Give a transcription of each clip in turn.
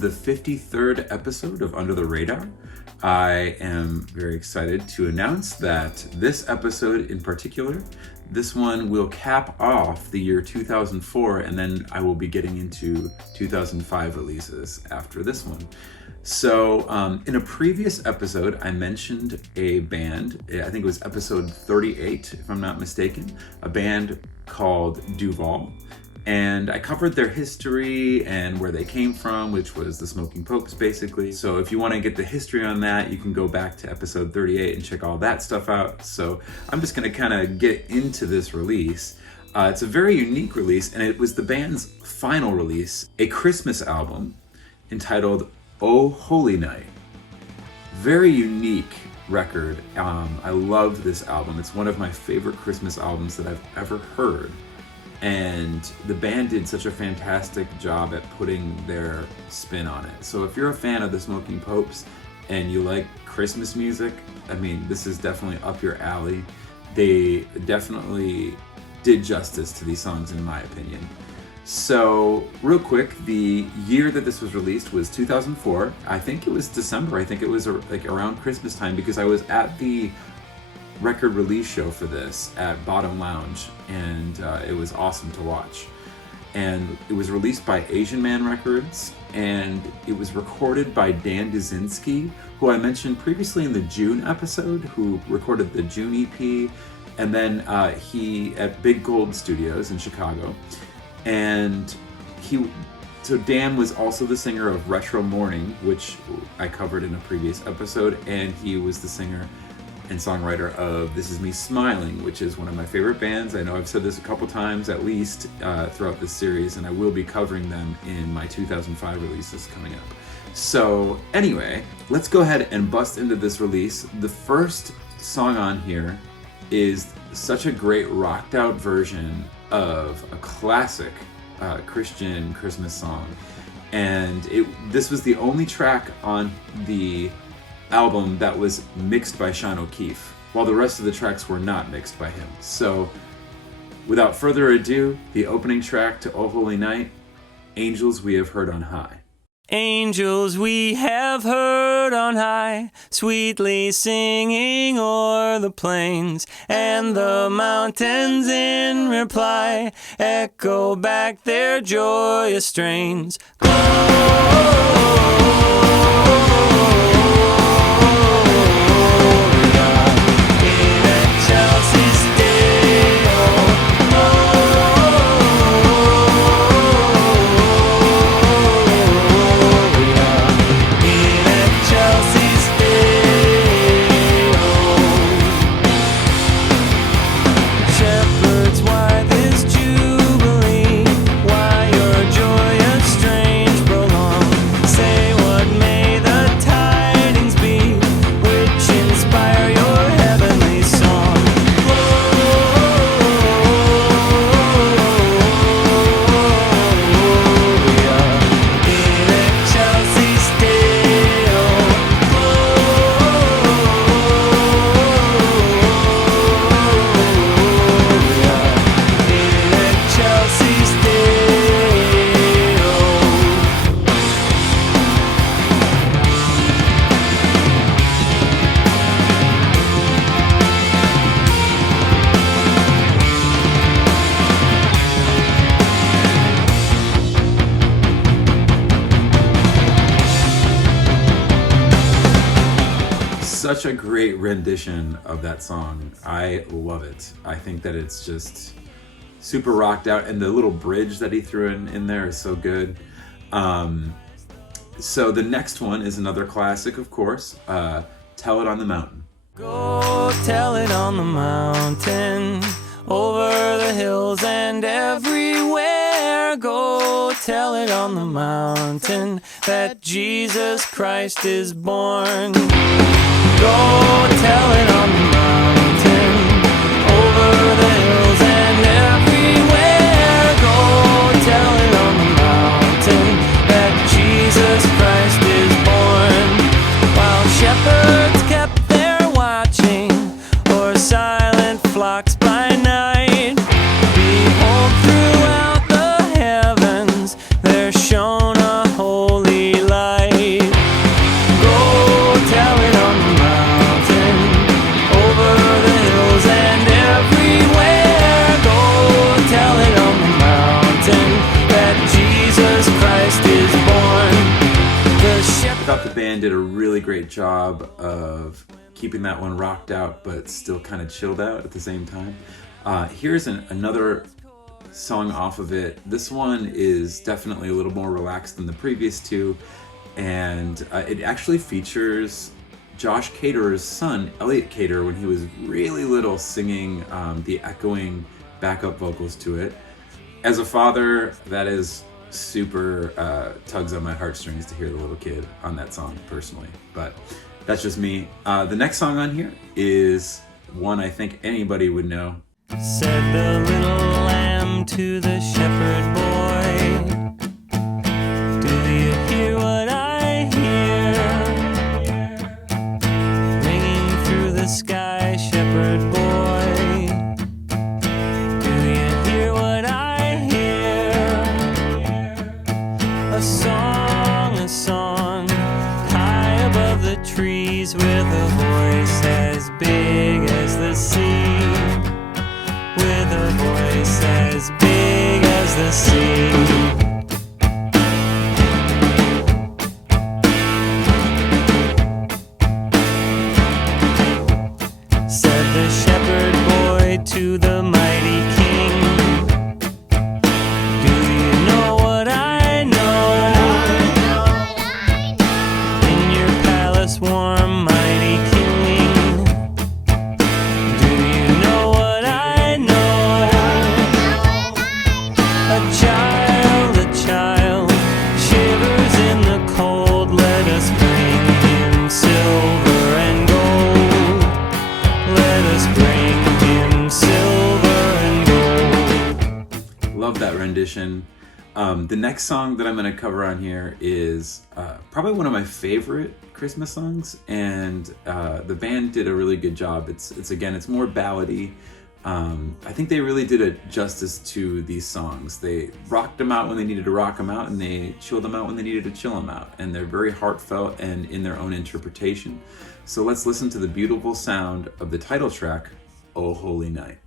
the 53rd episode of Under the Radar. I am very excited to announce that this episode in particular, this one will cap off the year 2004, and then I will be getting into 2005 releases after this one. So in a previous episode, I mentioned a band, I think it was episode 38, if I'm not mistaken, a band called Duvall. And I covered their history and where they came from, which was the Smoking Popes, basically. So if you want to get the history on that, you can go back to episode 38 and check all that stuff out. So I'm just going to kind of get into this release. It's a very unique release, and it was the band's final release, a Christmas album entitled Oh Holy Night. Very unique record. I love this album. It's one of my favorite Christmas albums that I've ever heard. And the band did such a fantastic job at putting their spin on it. So if you're a fan of the Smoking Popes and you like Christmas music, I mean, this is definitely up your alley. They definitely did justice to these songs, in my opinion. So real quick, the year that this was released was 2004. I think it was December. I think it was like around Christmas time, because I was at the record release show for this at Bottom Lounge, and it was awesome to watch. And it was released by Asian Man Records, and it was recorded by Dan Dzinski, who I mentioned previously in the June episode, who recorded the June EP, and then he at Big Gold Studios in Chicago. And so Dan was also the singer of Retro Morning, which I covered in a previous episode, and he was the singer and songwriter of This Is Me Smiling, which is one of my favorite bands. I know I've said this a couple times at least throughout this series, and I will be covering them in my 2005 releases coming up. So anyway, let's go ahead and bust into this release. The first song on here is such a great rocked out version of a classic Christian Christmas song. And this was the only track on the album that was mixed by Sean O'Keefe, while the rest of the tracks were not mixed by him. So without further ado, the opening track to Oh Holy Night, Angels We Have Heard on High. Angels we have heard on high, sweetly singing o'er the plains, and the mountains in reply echo back their joyous strains. Such a great rendition of that song. I love it. I think that it's just super rocked out, and the little bridge that he threw in there is so good. So the next one is another classic, of course, Tell It on the Mountain. Go tell it on the mountain, over the hills and everywhere. Go tell it on the mountain that Jesus Christ is born. Go tell it on the mountain, over the hills and everywhere. Go tell it on the mountain that Jesus Christ is born. While shepherds kept their watching o'er silent flocks by night, behold, throughout the heavens there shone a holy light. the band did a really great job of keeping that one rocked out, but still kind of chilled out at the same time. Here's another song off of it. This one is definitely a little more relaxed than the previous two, and it actually features Josh Caterer's son, Elliot Caterer, when he was really little, singing the echoing backup vocals to it. As a father, that is super tugs on my heartstrings to hear the little kid on that song personally, but that's just me. The next song on here is one I think anybody would know. Said the little lamb to the shepherd boy, do you hear what I hear? Ringing through the sky, shepherd boy, do you hear what I hear? A song, high above the trees, with a voice as big as the sea. With a voice as big as the sea. Said the shepherd boy to the mighty king, do you know what I know? In your palace warm, mighty king, do you know what I know? A child shivers in the cold. Let us bring him silver and gold. Let us bring him silver and gold. Love that rendition. The next song that I'm going to cover on here is probably one of my favorite Christmas songs, and the band did a really good job. It's more ballady. I think they really did a justice to these songs. They rocked them out when they needed to rock them out, and they chilled them out when they needed to chill them out. And they're very heartfelt and in their own interpretation. So let's listen to the beautiful sound of the title track, "O Holy Night."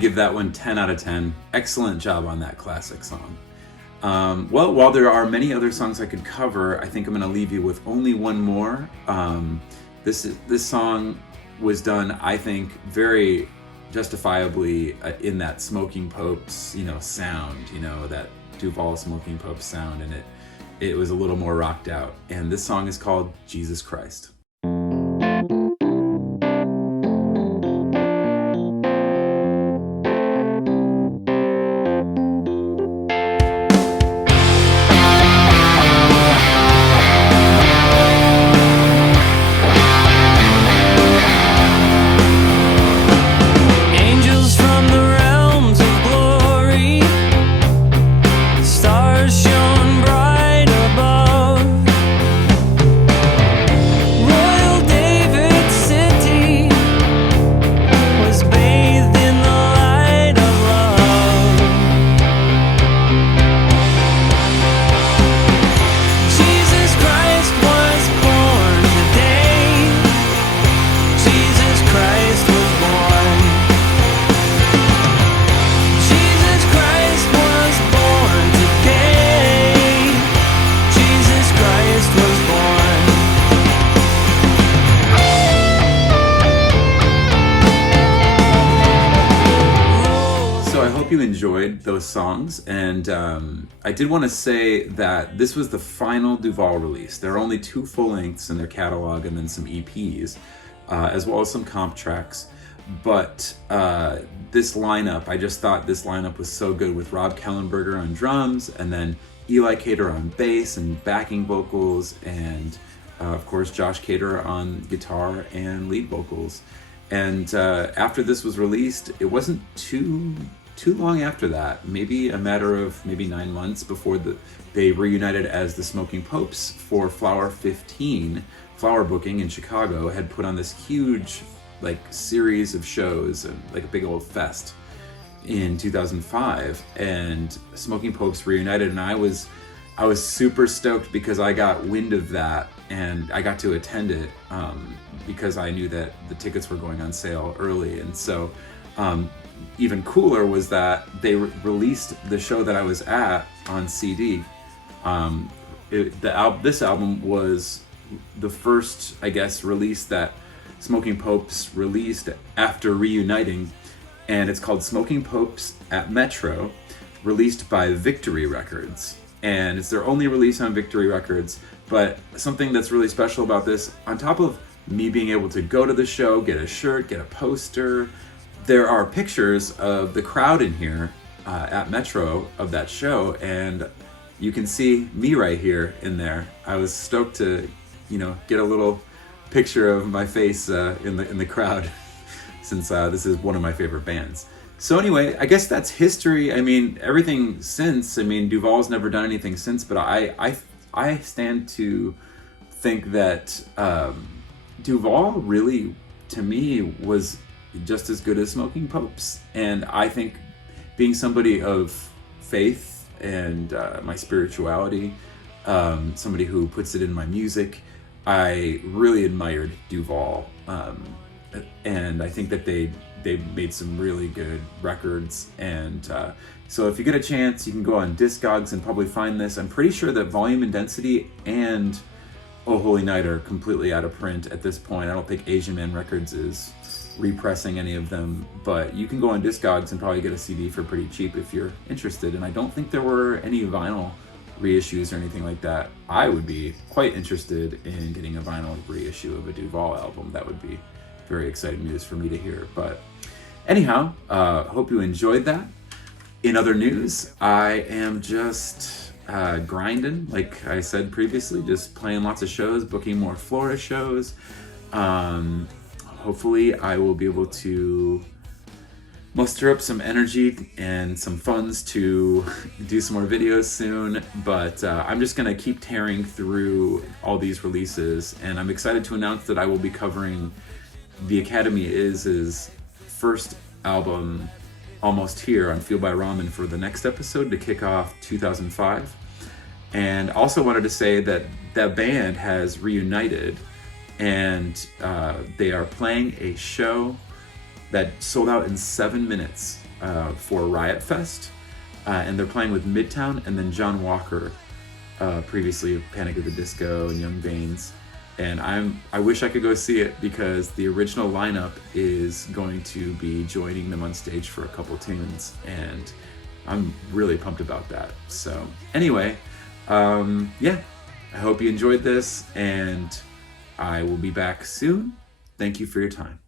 Give that one 10 out of 10. Excellent job on that classic song. Well, while there are many other songs I could cover, I think I'm going to leave you with only one more. This song was done, I think, very justifiably in that Smoking Popes, sound, that Duvall Smoking Popes sound, and it was a little more rocked out. And this song is called Jesus Christ. Ain't hope you enjoyed those songs, and I did want to say that this was the final Duvall release. There are only 2 full lengths in their catalog and then some EPs, as well as some comp tracks. But this lineup, I just thought this lineup was so good, with Rob Kellenberger on drums, and then Eli Cater on bass and backing vocals, and of course Josh Cater on guitar and lead vocals. And after this was released, it wasn't too long after that, maybe a matter of 9 months before they reunited as the Smoking Popes for Flower 15. Flower Booking in Chicago had put on this huge series of shows, and like a big old fest in 2005, and Smoking Popes reunited, and I was super stoked because I got wind of that and I got to attend it because I knew that the tickets were going on sale early. And so even cooler was that they released the show that I was at on CD. This album was the first, I guess, release that Smoking Popes released after reuniting, and it's called Smoking Popes at Metro, released by Victory Records. And it's their only release on Victory Records. But something that's really special about this, on top of me being able to go to the show, get a shirt, get a poster, there are pictures of the crowd in here at Metro of that show, and you can see me right here in there. I was stoked to, get a little picture of my face in the crowd since this is one of my favorite bands. So anyway, I guess that's history. I mean, everything since. I mean, Duvall's never done anything since, but I stand to think that Duvall really, to me, was just as good as Smoking Popes. And I think, being somebody of faith and my spirituality, somebody who puts it in my music, I really admired Duvall, and I think that they made some really good records. And so if you get a chance, you can go on Discogs and probably find this. I'm pretty sure that Volume and Density and Oh Holy Night are completely out of print at this point. I don't think Asian Man Records is repressing any of them, but you can go on Discogs and probably get a CD for pretty cheap if you're interested. And I don't think there were any vinyl reissues or anything like that. I would be quite interested in getting a vinyl reissue of a Duvall album. That would be very exciting news for me to hear. But anyhow, hope you enjoyed that. In other news, I am just grinding, like I said previously, just playing lots of shows, booking more Florida shows. Hopefully I will be able to muster up some energy and some funds to do some more videos soon, but I'm just gonna keep tearing through all these releases, and I'm excited to announce that I will be covering The Academy Is' first album, Almost Here, on Fueled by Ramen for the next episode to kick off 2005. And also wanted to say that that band has reunited, and they are playing a show that sold out in 7 minutes for Riot Fest, and they're playing with Midtown and then John Walker, previously of Panic at the Disco and Young Veins. And I wish I could go see it, because the original lineup is going to be joining them on stage for a couple tunes, and I'm really pumped about that. So anyway, yeah, I hope you enjoyed this, and I will be back soon. Thank you for your time.